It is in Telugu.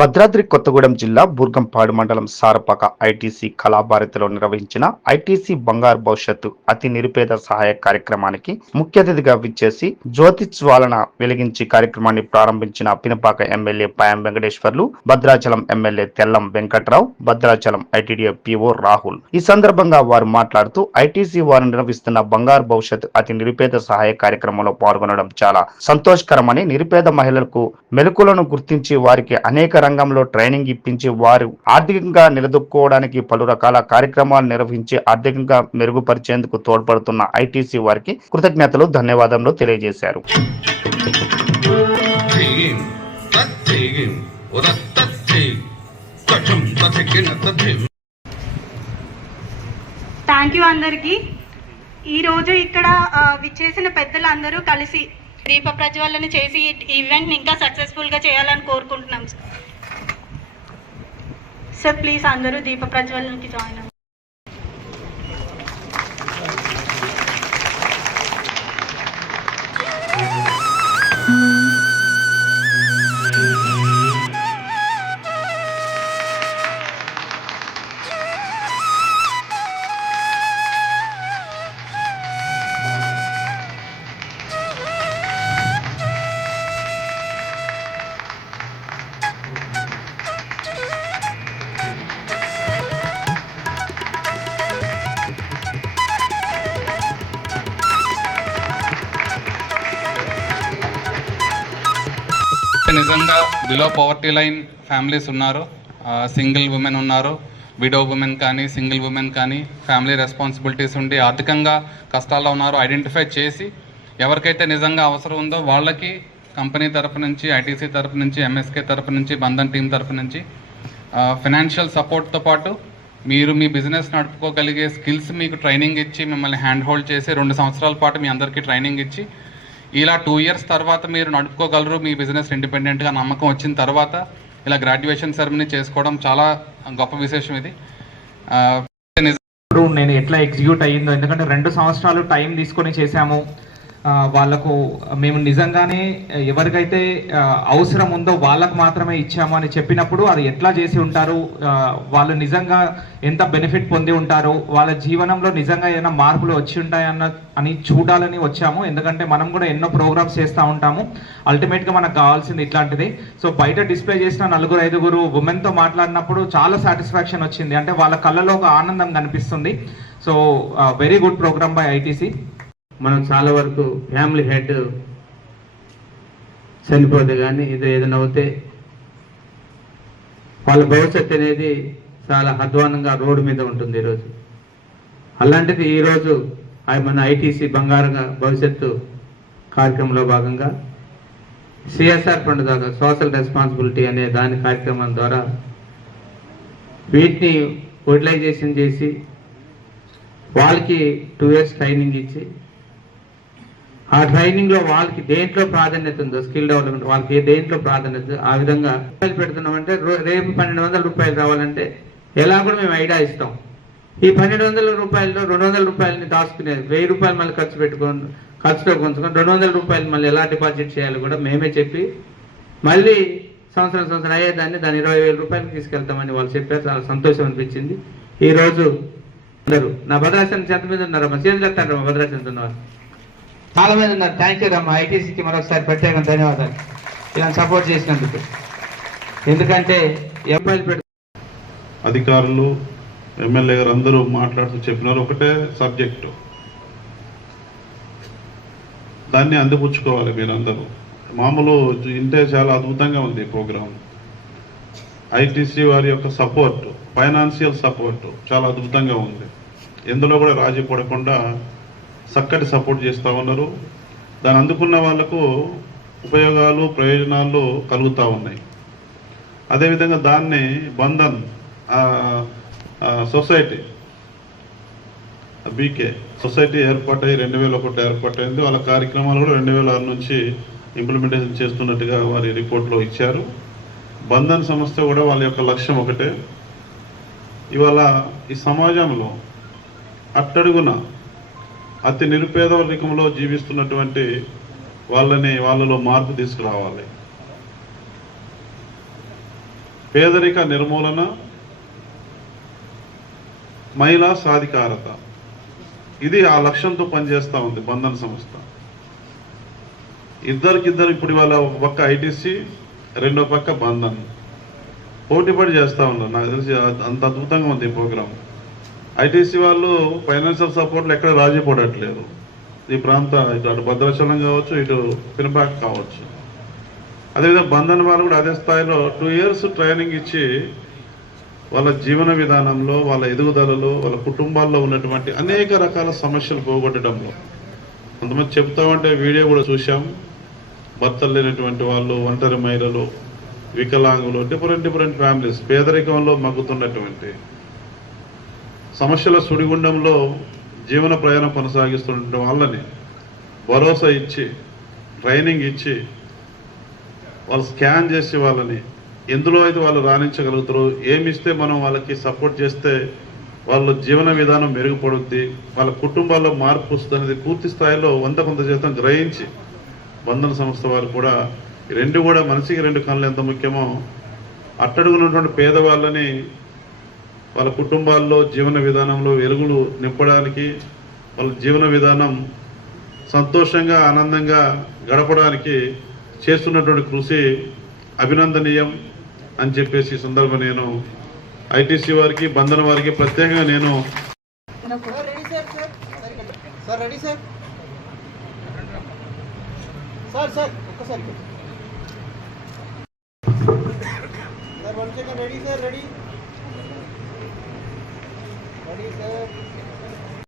భద్రాద్రి కొత్తగూడెం జిల్లా బూర్గంపాడు మండలం సారపాక ఐటీసీ కళాభారతిలో నిర్వహించిన ఐటీసీ బంగారు భవిష్యత్తు అతి నిరుపేద సహాయ కార్యక్రమానికి ముఖ్య అతిథిగా విచ్చేసి జ్యోతిజ్వాలన వెలిగించి కార్యక్రమాన్ని ప్రారంభించిన Pinapaka MLA Payam Venkateswarlu, Bhadrachalam MLA Tellam Venkatrao, Bhadrachalam ITDA PO Rahul. ఈ సందర్భంగా వారు మాట్లాడుతూ ఐటీసీ వారు నిర్వహిస్తున్న బంగారు భవిష్యత్తు అతి నిరుపేద సహాయ కార్యక్రమంలో పాల్గొనడం చాలా సంతోషకరమని, నిరుపేద మహిళలకు మెలకులను గుర్తించి వారికి అనేక రంగంలో ట్రైనింగ్ ఇప్పించి వారు ఆర్థికంగా నిలదొక్కుకోవడానికి పలు రకాల కార్యక్రమాలు నిర్వహించి ఆర్థికంగా మెరుగుపరిచేందుకు తోడ్పడుతున్న ఐటీసీ వారికి కృతజ్ఞతలు, ధన్యవాదాలు తెలియజేశారు. థ్యాంక్ యూ అందరికీ. ఈరోజు ఇక్కడ విచ్చేసిన పెద్దలందరూ కలిసి దీప ప్రజ్వలన చేసి ఈవెంట్ని ఇంకా సక్సెస్ఫుల్గా చేయాలని కోరుకుంటున్నాం సార్. ప్లీజ్ అందరూ దీప ప్రజ్వలనకి జాయిన్ అవ్వండి. నిజంగా బిలో పవర్టీ లైన్ ఫ్యామిలీస్ ఉన్నారు, సింగిల్ ఉమెన్ ఉన్నారు, విడో ఉమెన్ కానీ సింగిల్ ఉమెన్ కానీ ఫ్యామిలీ రెస్పాన్సిబిలిటీస్ ఉండి ఆర్థికంగా కష్టాల్లో ఉన్నారు. ఐడెంటిఫై చేసి ఎవరికైతే నిజంగా అవసరం ఉందో వాళ్ళకి కంపెనీ తరపు నుంచి, ఐటీసీ తరపు నుంచి, ఎంఎస్కే తరపు నుంచి, బంధన్ టీం తరపు నుంచి ఫైనాన్షియల్ సపోర్ట్తో పాటు మీరు మీ బిజినెస్ నడుపుకోగలిగే స్కిల్స్ మీకు ట్రైనింగ్ ఇచ్చి మిమ్మల్ని హ్యాండ్ హోల్డ్ చేసి 2 సంవత్సరాల పాటు మీ అందరికీ ట్రైనింగ్ ఇచ్చి ఇలా 2 years తర్వాత మీరు నడుపుకోగలరు, మీ బిజినెస్ ఇండిపెండెంట్గా నమ్మకం వచ్చిన తర్వాత ఇలా గ్రాడ్యుయేషన్ సెరమనీ చేసుకోవడం చాలా గొప్ప విశేషం. ఇది నేను ఎట్లా ఎగ్జిక్యూట్ అయ్యిందో, ఎందుకంటే 2 సంవత్సరాలు టైం తీసుకొని చేశాము. వాళ్ళకు మేము నిజంగానే ఎవరికైతే అవసరం ఉందో వాళ్ళకు మాత్రమే ఇచ్చాము అని చెప్పినప్పుడు అది ఎట్లా చేసి ఉంటారు, వాళ్ళు నిజంగా ఎంత బెనిఫిట్ పొంది ఉంటారు, వాళ్ళ జీవనంలో నిజంగా ఏదైనా మార్పులు వచ్చి ఉంటాయని చూడాలని వచ్చాము. ఎందుకంటే మనం కూడా ఎన్నో ప్రోగ్రామ్స్ చేస్తూ ఉంటాము, అల్టిమేట్గా మనకు కావాల్సింది ఇట్లాంటిది. సో బయట డిస్ప్లే చేసిన 4-5 ఉమెన్తో మాట్లాడినప్పుడు చాలా సాటిస్ఫాక్షన్ వచ్చింది, అంటే వాళ్ళ కళ్ళలో ఒక ఆనందం కనిపిస్తుంది. So very good programme by ITC. మనం చాలా వరకు ఫ్యామిలీ హెడ్ చనిపోతే కానీ ఏదైనా అవుతే వాళ్ళ భవిష్యత్తు అనేది చాలా అధ్వానంగా రోడ్డు మీద ఉంటుంది ఈరోజు. అలాంటిది ఈరోజు మన ఐటీసీ బంగారంగా భవిష్యత్తు కార్యక్రమంలో భాగంగా సిఎస్ఆర్ ఫండ్ ద్వారా సోషల్ రెస్పాన్సిబిలిటీ అనే దాని కార్యక్రమం ద్వారా వీటిని యూటిలైజేషన్ చేసి వాళ్ళకి 2 years ట్రైనింగ్ ఇచ్చి ఆ ట్రైనింగ్లో వాళ్ళకి దేంట్లో ప్రాధాన్యత ఉందో, స్కిల్ డెవలప్మెంట్ వాళ్ళకి దేంట్లో ప్రాధాన్యత ఆ విధంగా పెడుతున్నామంటే రేపు 1200 రూపాయలు రావాలంటే ఎలా కూడా మేము ఐడియా ఇస్తాం. ఈ 1200 రూపాయల్లో 200 రూపాయలని దాచుకునేది, 1000 రూపాయలు మళ్ళీ ఖర్చుతో కొంచుకొని 200 రూపాయలు మళ్ళీ ఎలా డిపాజిట్ చేయాలో కూడా మేమే చెప్పి మళ్ళీ సంవత్సరం అయ్యేదాన్ని దాన్ని 20,000 రూపాయలు తీసుకెళ్తామని వాళ్ళు చెప్పారు. చాలా సంతోషం అనిపించింది. ఈరోజు అందరూ నా భద్రాచలం చెంత మీద ఉన్నారమ్మా, చేతులు ఎత్తారు రమ్మా, భద్రాచలం ఉన్నవారు చాలా మంది ఉన్నారు. థ్యాంక్ యూ రమ్మా, ఐటీసీకి మరొకసారి ప్రత్యేక ధన్యవాదాలు ఇలా సపోర్ట్ చేసినందుకు. ఎందుకంటే అధికారులు, ఎమ్మెల్యే గారు అందరూ మాట్లాడుతూ చెప్పినారు, ఒకటే సబ్జెక్టు, దాన్ని అందిపుచ్చుకోవాలి మీరందరూ. మామూలు ఇంటే చాలా అద్భుతంగా ఉంది ఈ ప్రోగ్రాం. ఐటీసీ వారి యొక్క సపోర్ట్, ఫైనాన్షియల్ సపోర్ట్ చాలా అద్భుతంగా ఉంది. ఎందులో కూడా రాజీ పడకుండా చక్కటి సపోర్ట్ చేస్తూ ఉన్నారు. దాన్ని అందుకున్న వాళ్లకు ఉపయోగాలు, ప్రయోజనాలు కలుగుతూ ఉన్నాయి. అదేవిధంగా దాన్ని బంధన్ సొసైటీ బీకే సొసైటీ ఏర్పాటై 2001 ఏర్పాటైంది. వాళ్ళ కార్యక్రమాలు కూడా 2006 నుంచి ఇంప్లిమెంటేషన్ చేస్తున్నట్టుగా వారి రిపోర్ట్లో ఇచ్చారు. బంధన్ సంస్థ కూడా వాళ్ళ యొక్క లక్ష్యం ఒకటే, ఇవాళ ఈ సమాజంలో అట్టడుగున అతి నిరుపేదరికంలో జీవిస్తున్నటువంటి వాళ్ళలో మార్పు తీసుకురావాలి. పేదరిక నిర్మూలన, మహిళా సాధికారత, ఇది ఆ లక్ష్యంతో పనిచేస్తూ ఉంది బంధన్ సంస్థ. ఇద్దరికిద్దరు ఇప్పుడు వాళ్ళ ఒక పక్క ఐటీసీ, రెండో పక్క బంధన్ పోటీపడి చేస్తూ ఉన్నారు. నాకు తెలిసి అంత అద్భుతంగా ఉంది ఈ ప్రోగ్రాం. ఐటీసీ వాళ్ళు ఫైనాన్షియల్ సపోర్ట్లు ఎక్కడ రాజీ పడట్లేదు. ఈ ప్రాంత అటు భద్రాచలం కావచ్చు, ఇటు పినపాక కావచ్చు. అదేవిధంగా బంధన్ వాళ్ళు కూడా అదే స్థాయిలో 2 years ట్రైనింగ్ ఇచ్చి వాళ్ళ జీవన విధానంలో, వాళ్ళ ఎదుగుదలలో, వాళ్ళ కుటుంబాల్లో ఉన్నటువంటి అనేక రకాల సమస్యలు పోగొట్టడంలో, కొంతమంది చెప్తా ఉంటే వీడియో కూడా చూసాం. భర్తలు లేనటువంటి వాళ్ళు, ఒంటరి మహిళలు, వికలాంగులు, డిఫరెంట్ ఫ్యామిలీస్, పేదరికంలో మగ్గుతున్నటువంటి, సమస్యల సుడిగుండంలో జీవన ప్రయాణం కొనసాగిస్తున్న వాళ్ళని భరోసా ఇచ్చి, ట్రైనింగ్ ఇచ్చి, వాళ్ళు స్కాన్ చేసి వాళ్ళని ఎందులో అయితే వాళ్ళు రాణించగలుగుతారో, ఏమిస్తే మనం వాళ్ళకి సపోర్ట్ చేస్తే వాళ్ళ జీవన విధానం మెరుగుపడుద్ది, వాళ్ళ కుటుంబాల్లో మార్పు వస్తుంది అనేది పూర్తి స్థాయిలో 100% గ్రహించి బంధన సంస్థ వారు కూడా ఈ రెండు కూడా మనిషికి 2 కళ్ళు ఎంత ముఖ్యమో, అట్టడుగున్నటువంటి పేదవాళ్ళని వాళ్ళ కుటుంబాల్లో జీవన విధానంలో వెలుగులు నింపడానికి, వాళ్ళ జీవన విధానం సంతోషంగా ఆనందంగా గడపడానికి చేస్తున్నటువంటి కృషి అభినందనీయం అని చెప్పేసి ఈ సందర్భం నేను ఐటీసీ వారికి, బంధన వారికి ప్రత్యేకంగా నేను రెడీ సార్